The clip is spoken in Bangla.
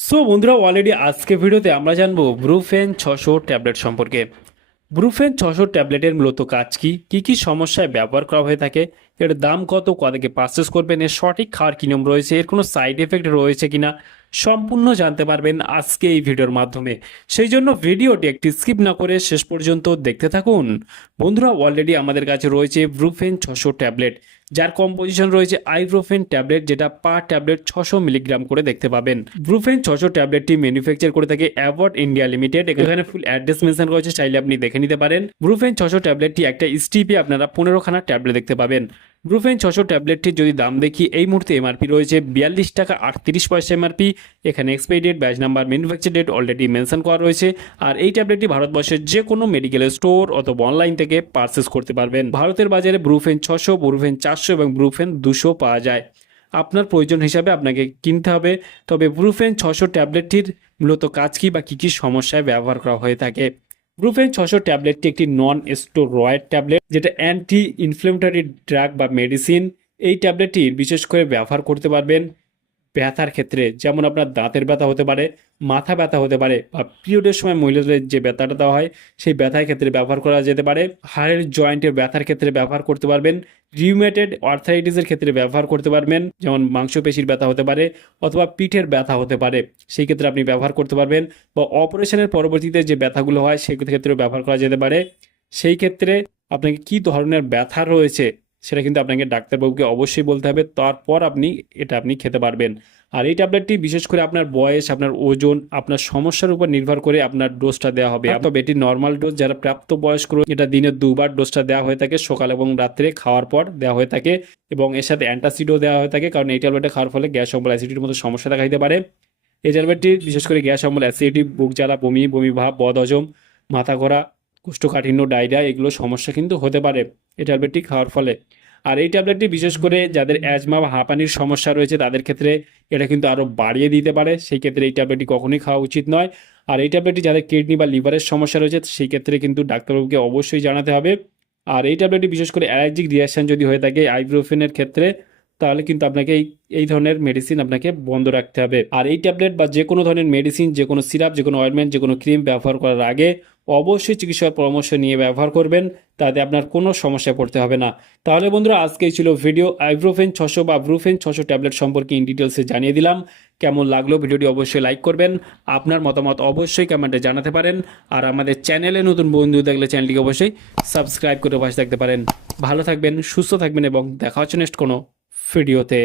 সো বন্ধুরা অলরেডি আজকে ভিডিওতে আমরা জানবো ব্রুফেন 600 ট্যাবলেট সম্পর্কে। ব্রুফেন 600 ট্যাবলেটের মূলত কাজ কি কি সমস্যায় ব্যবহার করা হয়ে থাকে, এর দাম কত, কতকে পারচেস করবেন, এর সঠিক খাওয়ার কী নিয়ম রয়েছে, এর কোনো সাইড এফেক্ট রয়েছে কিনা সম্পূর্ণ জানতে পারবেন আজকে এই ভিডিওর মাধ্যমে। সেই জন্য ভিডিওটি একটি স্কিপ না করে শেষ পর্যন্ত দেখতে থাকুন। বন্ধুরা অলরেডি আমাদের কাছে রয়েছে ব্রুফেন 600 ট্যাবলেট, যার কম্পোজিশন রয়েছে আইব্রোফেন ট্যাবলেট, যেটা পার ট্যাবলেট 600 মিলিগ্রাম করে দেখতে পাবেন। ব্রুফেন 600 ট্যাবলেটটি ম্যানুফ্যাকচার করে থাকে অ্যাবট ইন্ডিয়া লিমিটেড। এখানে ফুল অ্যাড্রেস মেনশন রয়েছে, চাইলে আপনি দেখে নিতে পারেন। ব্রুফেন 600 ট্যাবলেটটি একটা স্টিপে আপনারা 15খানা ট্যাবলেট দেখতে পাবেন। ব্রুফেন 600 ট্যাবলেটটির যদি দাম দেখি, এই মুহূর্তে এমআরপি রয়েছে 42 টাকা 38 পয়সা এমআরপি। এখানে expiry date, batch number, manufacture date already mention করা রয়েছে। আর এই ট্যাবলেটটি ভারতবর্ষের যে কোনো মেডিকেল স্টোর অথবা অনলাইন থেকে পারচেস করতে পারবেন। ভারতের বাজারে ব্রুফেন 600, ব্রুফেন 400 এবং ব্রুফেন 200 পাওয়া যায়। আপনার প্রয়োজন হিসাবে আপনাকে কিনতে হবে। তবে ব্রুফেন 600 ট্যাবলেটটির মূলত কাজ কি বা কী কী সমস্যায় ব্যবহার করা হয়ে থাকে। ব্রুফেন 600 ট্যাবলেটটি একটি নন স্টেরয়েড ট্যাবলেট, যেটা অ্যান্টি ইনফ্লেমেটরি ড্রাগ বা মেডিসিন। এই ট্যাবলেটটি বিশেষ করে ব্যবহার করতে পারবেন ব্যথার ক্ষেত্রে, যেমন আপনার দাঁতের ব্যথা হতে পারে, মাথা ব্যথা হতে পারে, বা পিরিয়ডের সময় মহিলাদের যে ব্যথাটা দেওয়া হয় সেই ব্যথার ক্ষেত্রে ব্যবহার করা যেতে পারে। হাড়ের জয়েন্টের ব্যথার ক্ষেত্রে ব্যবহার করতে পারবেন। রিউমেটেড আর্থারাইটিসের ক্ষেত্রে ব্যবহার করতে পারবেন, যেমন মাংসপেশির ব্যথা হতে পারে অথবা পিঠের ব্যথা হতে পারে, সেই ক্ষেত্রে আপনি ব্যবহার করতে পারবেন। বা অপারেশনের পরবর্তীতে যে ব্যথাগুলো হয় সেই ক্ষেত্রেও ব্যবহার করা যেতে পারে। সেই ক্ষেত্রে আপনাকে কী ধরনের ব্যথা রয়েছে সেটা কিন্তু আপনাকে ডাক্তারবাবুকে অবশ্যই বলতে হবে, তারপর আপনি খেতে পারবেন। আর এই ট্যাবলেটটি বিশেষ করে আপনার বয়স, আপনার ওজন, আপনার সমস্যার উপর নির্ভর করে আপনার ডোজটা দেওয়া হবে। তবে এটি নর্মাল ডোজ, যারা প্রাপ্তবয়স্ক এটা দিনে 2বার ডোজটা দেওয়া হয়ে থাকে, সকাল এবং রাত্রে খাওয়ার পর দেওয়া হয়ে থাকে। এবং এর সাথে অ্যান্টাসিডও দেওয়া হয়ে থাকে, কারণ এই ট্যাবলেটটা খাওয়ার ফলে গ্যাস অম্বল অ্যাসিডিটির মতো সমস্যা দেখা দিতে পারে। এই ট্যাবলেটটি বিশেষ করে গ্যাস অম্বল অ্যাসিডিটি, বুক জ্বালা, বমি বমি ভাব, বদহজম, মাথা ঘোরা, কোষ্ঠকাঠিন্য, ডায়রিয়া এগুলো সমস্যা কিন্তু হতে পারে এই ট্যাবলেটটি খাওয়ার ফলে। আর এই ট্যাবলেটটি বিশেষ করে যাদের অ্যাজমা বা হাঁপানির সমস্যা রয়েছে তাদের ক্ষেত্রে এটা কিন্তু আরও বাড়িয়ে দিতে পারে, সেই ক্ষেত্রে এই ট্যাবলেটটি কখনোই খাওয়া উচিত নয়। আর এই ট্যাবলেটটি যাদের কিডনি বা লিভারের সমস্যা রয়েছে সেই ক্ষেত্রে কিন্তু ডাক্তারবাবুকে অবশ্যই জানাতে হবে। আর এই ট্যাবলেটটি বিশেষ করে অ্যালার্জিক রিয়াকশান যদি হয়ে থাকে আইব্রোফেনের ক্ষেত্রে, তাহলে কিন্তু আপনাকে এই ধরনের মেডিসিন আপনাকে বন্ধ রাখতে হবে। আর এই ট্যাবলেট বা যে কোনো ধরনের মেডিসিন, যে কোনো সিরাপ, যে কোনো অয়েনমেন্ট, যে কোনো ক্রিম ব্যবহার করার আগে অবশ্যই চিকিৎসকের পরামর্শ নিয়ে ব্যবহার করবেন, তাতে আপনার কোনো সমস্যায় পড়তে হবে না। তাহলে বন্ধুরা আজকেই ছিল ভিডিও আইব্রোফেন 600 বা ব্রুফেন 600 ট্যাবলেট সম্পর্কে ইন ডিটেলসে জানিয়ে দিলাম। কেমন লাগলো ভিডিওটি অবশ্যই লাইক করবেন, আপনার মতামত অবশ্যই কমেন্টে জানাতে পারেন। আর আমাদের চ্যানেলে নতুন বন্ধু দেখলে চ্যানেলটিকে অবশ্যই সাবস্ক্রাইব করে পাশে থাকতে পারেন। ভালো থাকবেন, সুস্থ থাকবেন এবং দেখা হচ্ছে নেক্সট কোনো ভিডিওতে।